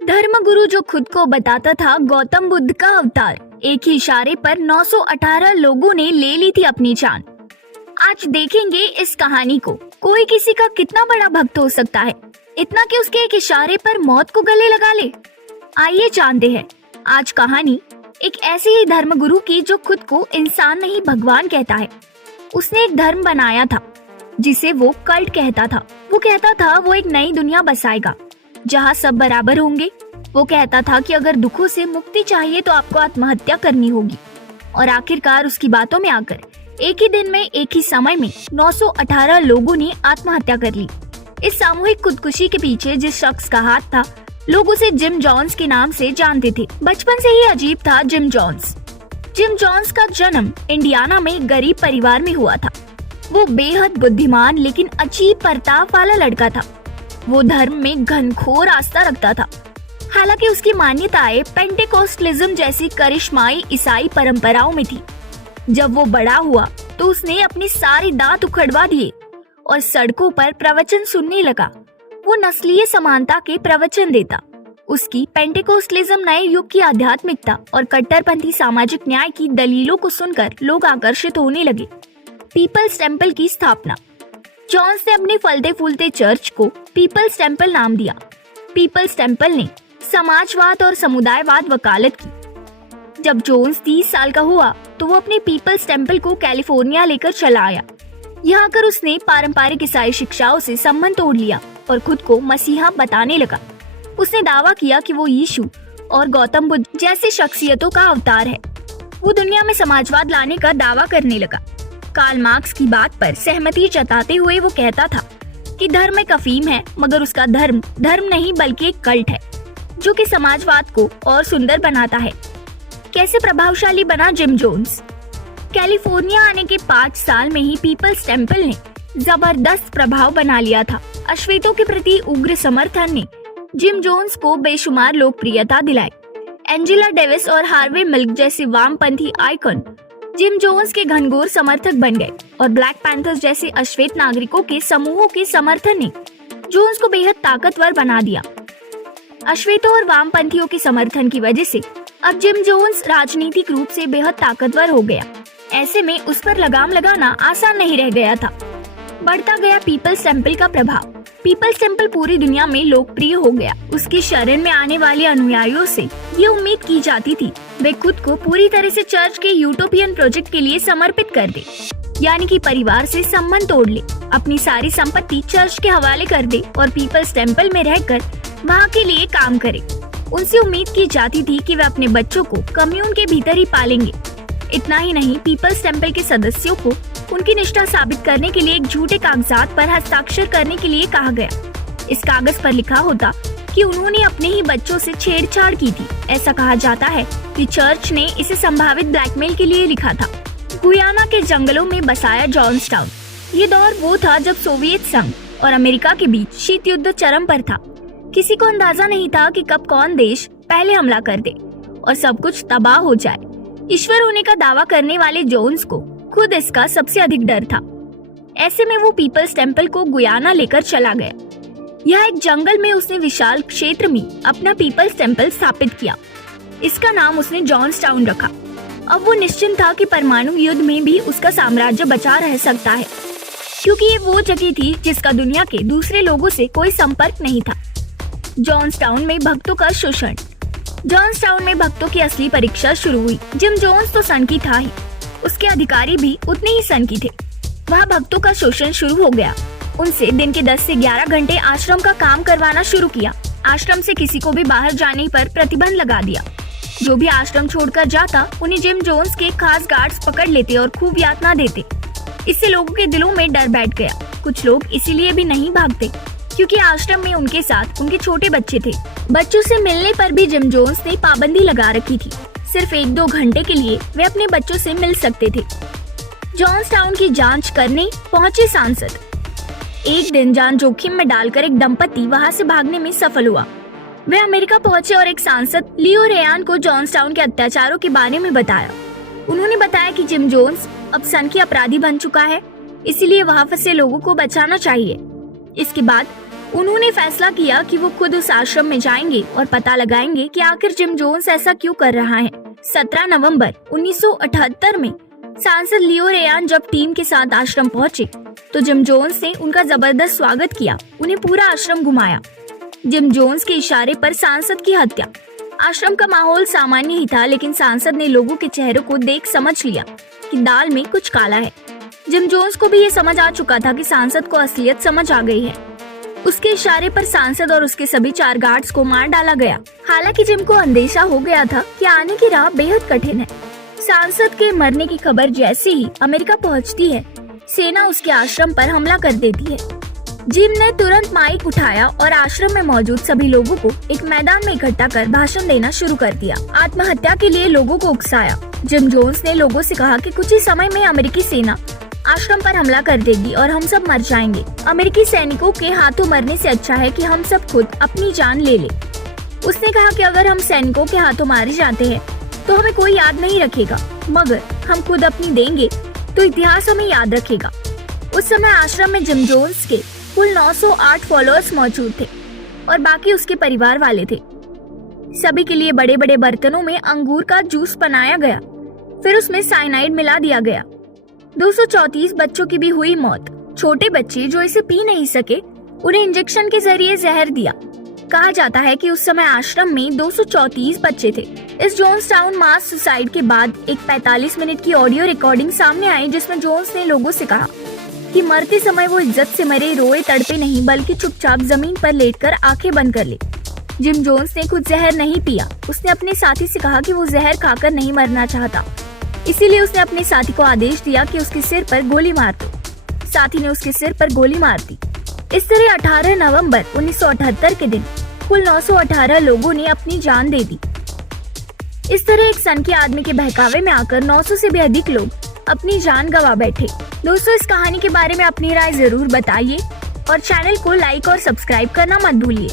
धर्मगुरु जो खुद को बताता था गौतम बुद्ध का अवतार, एक ही इशारे पर 918 लोगों ने ले ली थी अपनी जान। आज देखेंगे इस कहानी को। कोई किसी का कितना बड़ा भक्त हो सकता है, इतना कि उसके एक इशारे पर मौत को गले लगा ले। आइए जानते हैं आज कहानी एक ऐसे ही धर्मगुरु की जो खुद को इंसान नहीं भगवान कहता है। उसने एक धर्म बनाया था जिसे वो कल्ट कहता था। वो कहता था वो एक नई दुनिया बसाएगा जहाँ सब बराबर होंगे। वो कहता था कि अगर दुखों से मुक्ति चाहिए तो आपको आत्महत्या करनी होगी। और आखिरकार उसकी बातों में आकर एक ही दिन में, एक ही समय में 918 लोगों ने आत्महत्या कर ली। इस सामूहिक खुदकुशी के पीछे जिस शख्स का हाथ था, लोग उसे जिम जॉन्स के नाम से जानते थे। बचपन से ही अजीब था जिम जॉन्स। जिम जॉन्स का जन्म इंडियाना में एक गरीब परिवार में हुआ था। वो बेहद बुद्धिमान लेकिन अजीब प्रताप वाला लड़का था। वो धर्म में घनघोर आस्था रखता था। हालांकि उसकी मान्यताएं पेंटेकोस्टलिज्म जैसी करिश्माई ईसाई परंपराओं में थी। जब वो बड़ा हुआ तो उसने अपने सारे दांत उखड़वा दिए और सड़कों पर प्रवचन सुनने लगा। वो नस्लीय समानता के प्रवचन देता। उसकी पेंटेकोस्टलिज्म नए युग की आध्यात्मिकता और कट्टरपंथी सामाजिक न्याय की दलीलों को सुनकर लोग आकर्षित होने लगे। पीपल्स टेम्पल की स्थापना। जॉन्स ने अपने फलते फूलते चर्च को पीपल्स टेम्पल नाम दिया। पीपल्स टेम्पल ने समाजवाद और समुदायवाद वकालत की। जब जोन्स 30 साल का हुआ तो वो अपने पीपल्स टेम्पल को कैलिफोर्निया लेकर चला आया। यहाँ आकर उसने पारंपरिक ईसाई शिक्षाओं से संबंध तोड़ लिया और खुद को मसीहा बताने लगा। उसने दावा किया कि वो यीशु और गौतम बुद्ध जैसे शख्सियतों का अवतार है। वो दुनिया में समाजवाद लाने का दावा करने लगा। कार्ल मार्क्स की बात पर सहमति जताते हुए वो कहता था कि धर्म एक अफीम है, मगर उसका धर्म नहीं बल्कि एक कल्ट है जो कि समाजवाद को और सुंदर बनाता है। कैसे प्रभावशाली बना जिम जोन्स। कैलिफोर्निया आने के 5 साल में ही पीपल्स टेम्पल ने जबरदस्त प्रभाव बना लिया था। अश्वेतों के प्रति उग्र समर्थन ने जिम जोन्स को बेशुमार लोकप्रियता दिलाई। एंजेला डेविस और हार्वे मिल्क जैसे वामपंथी आइकन जिम जोन्स के घनघोर समर्थक बन गए और ब्लैक पैंथर्स जैसे अश्वेत नागरिकों के समूहों के समर्थन ने जोन्स को बेहद ताकतवर बना दिया। अश्वेतों और वामपंथियों के समर्थन की वजह से अब जिम जोन्स राजनीतिक रूप से बेहद ताकतवर हो गया। ऐसे में उस पर लगाम लगाना आसान नहीं रह गया था। बढ़ता गया पीपल्स टेम्पल का प्रभाव। पीपल्स टेम्पल पूरी दुनिया में लोकप्रिय हो गया। उसकी शरण में आने वाले अनुयायियों से ये उम्मीद की जाती थी वे खुद को पूरी तरह से चर्च के यूटोपियन प्रोजेक्ट के लिए समर्पित कर दे, यानी कि परिवार से संबंध तोड़ ले, अपनी सारी संपत्ति चर्च के हवाले कर दे और पीपल्स टेम्पल में रहकर वहाँ के लिए काम करे। उनसे उम्मीद की जाती थी कि वे अपने बच्चों को कम्यून के भीतर ही पालेंगे। इतना ही नहीं, पीपल्स टेम्पल के सदस्यों को उनकी निष्ठा साबित करने के लिए एक झूठे कागजात पर हस्ताक्षर करने के लिए कहा गया। इस कागज पर लिखा होता कि उन्होंने अपने ही बच्चों से छेड़छाड़ की थी। ऐसा कहा जाता है कि चर्च ने इसे संभावित ब्लैकमेल के लिए लिखा था। गुयाना के जंगलों में बसाया जॉर्जटाउन। ये दौर वो था जब सोवियत संघ और अमेरिका के बीच शीत युद्ध चरम पर था। किसी को अंदाजा नहीं था कि कब कौन देश पहले हमला कर दे और सब कुछ तबाह हो जाए। ईश्वर होने का दावा करने वाले जोन्स को खुद इसका सबसे अधिक डर था। ऐसे में वो पीपल्स टेम्पल को गुयाना लेकर चला गया। यह एक जंगल में उसने विशाल क्षेत्र में अपना पीपल्स टेम्पल स्थापित किया। इसका नाम उसने जॉर्जटाउन रखा। अब वो निश्चिंत था कि परमाणु युद्ध में भी उसका साम्राज्य बचा रह सकता है, क्योंकि ये वो जगह थी जिसका दुनिया के दूसरे लोगों से कोई संपर्क नहीं था। जॉर्जटाउन में भक्तों का शोषण। जॉर्जटाउन में भक्तों की असली परीक्षा शुरू हुई। जिम जोन्स तो सनकी था ही, उसके अधिकारी भी उतने ही सनकी थे। वहाँ भक्तों का शोषण शुरू हो गया। उनसे दिन के 10 से 11 घंटे आश्रम का काम करवाना शुरू किया। आश्रम से किसी को भी बाहर जाने पर प्रतिबंध लगा दिया। जो भी आश्रम छोड़कर जाता उन्हें जिम जोन्स के खास गार्ड्स पकड़ लेते और खूब यातना देते। इससे लोगों के दिलों में डर बैठ गया। कुछ लोग इसीलिए भी नहीं भागते क्योंकि आश्रम में उनके साथ उनके छोटे बच्चे थे। बच्चों से मिलने पर भी जिम जोन्स ने पाबंदी लगा रखी थी। सिर्फ 1-2 घंटे के लिए वे अपने बच्चों से मिल सकते थे। जॉर्जटाउन की जांच करने पहुंचे सांसद। एक दिन जान जोखिम में डालकर एक दंपति वहां से भागने में सफल हुआ। वे अमेरिका पहुंचे और एक सांसद लियो रेयान को जॉर्जटाउन के अत्याचारों के बारे में बताया। उन्होंने बताया कि जिम जोन्स अब सनकी अपराधी बन चुका है, इसीलिए वहां फंसे लोगों को बचाना चाहिए। इसके बाद उन्होंने फैसला किया कि वो खुद उस आश्रम में जाएंगे और पता लगाएंगे कि आखिर जिम जोन्स ऐसा क्यों कर रहा है। 17 नवंबर 1978 में सांसद लियो रेयान जब टीम के साथ आश्रम पहुंचे तो जिम जोन्स ने उनका जबरदस्त स्वागत किया, उन्हें पूरा आश्रम घुमाया। जिम जोन्स के इशारे पर सांसद की हत्या। आश्रम का माहौल सामान्य ही था, लेकिन सांसद ने लोगों के चेहरों को देख समझ लिया कि दाल में कुछ काला है। जिम जोन्स को भी ये समझ आ चुका था कि सांसद को असलियत समझ आ गई है। उसके इशारे पर सांसद और उसके सभी 4 गार्ड्स को मार डाला गया। हालांकि जिम को अंदेशा हो गया था कि आने की राह बेहद कठिन है। सांसद के मरने की खबर जैसे ही अमेरिका पहुंचती है, सेना उसके आश्रम पर हमला कर देती है। जिम ने तुरंत माइक उठाया और आश्रम में मौजूद सभी लोगों को एक मैदान में इकट्ठा कर भाषण देना शुरू कर दिया। आत्महत्या के लिए लोगों को उकसाया। जिम जोन्स ने लोगों से कहा कि कुछ ही समय में अमेरिकी सेना आश्रम पर हमला कर देगी और हम सब मर जाएंगे। अमेरिकी सैनिकों के हाथों मरने से अच्छा है कि हम सब खुद अपनी जान ले ले। उसने कहा कि अगर हम सैनिकों के हाथों मारे जाते हैं तो हमें कोई याद नहीं रखेगा, मगर हम खुद अपनी देंगे तो इतिहास हमें याद रखेगा। उस समय आश्रम में जिम जोन्स के कुल 908 फॉलोअर्स मौजूद थे और बाकी उसके परिवार वाले थे। सभी के लिए बड़े बड़े बर्तनों में अंगूर का जूस बनाया गया, फिर उसमें साइनाइड मिला दिया गया। 234 बच्चों की भी हुई मौत। छोटे बच्चे जो इसे पी नहीं सके, उन्हें इंजेक्शन के जरिए जहर दिया। कहा जाता है कि उस समय आश्रम में 234 बच्चे थे। इस जोन्सटाउन मास सुसाइड के बाद एक 45 मिनट की ऑडियो रिकॉर्डिंग सामने आई, जिसमें जोन्स ने लोगों से कहा कि मरते समय वो इज्जत से मरे, रोए तड़पे नहीं, बल्कि चुपचाप जमीन पर लेटकर आंखें बंद कर ले। जिम जोन्स ने खुद जहर नहीं पिया। उसने अपने साथी से कहा कि वो जहर खाकर नहीं मरना चाहता, इसीलिए उसने अपने साथी को आदेश दिया कि उसके सिर पर गोली मार दो। साथी ने उसके सिर पर गोली मार दी। इस तरह 18 नवंबर 1978 के दिन कुल 918 लोगों ने अपनी जान दे दी। इस तरह एक सनकी आदमी के बहकावे में आकर 900 से भी अधिक लोग अपनी जान गंवा बैठे। दोस्तों, इस कहानी के बारे में अपनी राय जरूर बताइए और चैनल को लाइक और सब्सक्राइब करना मत भूलिए।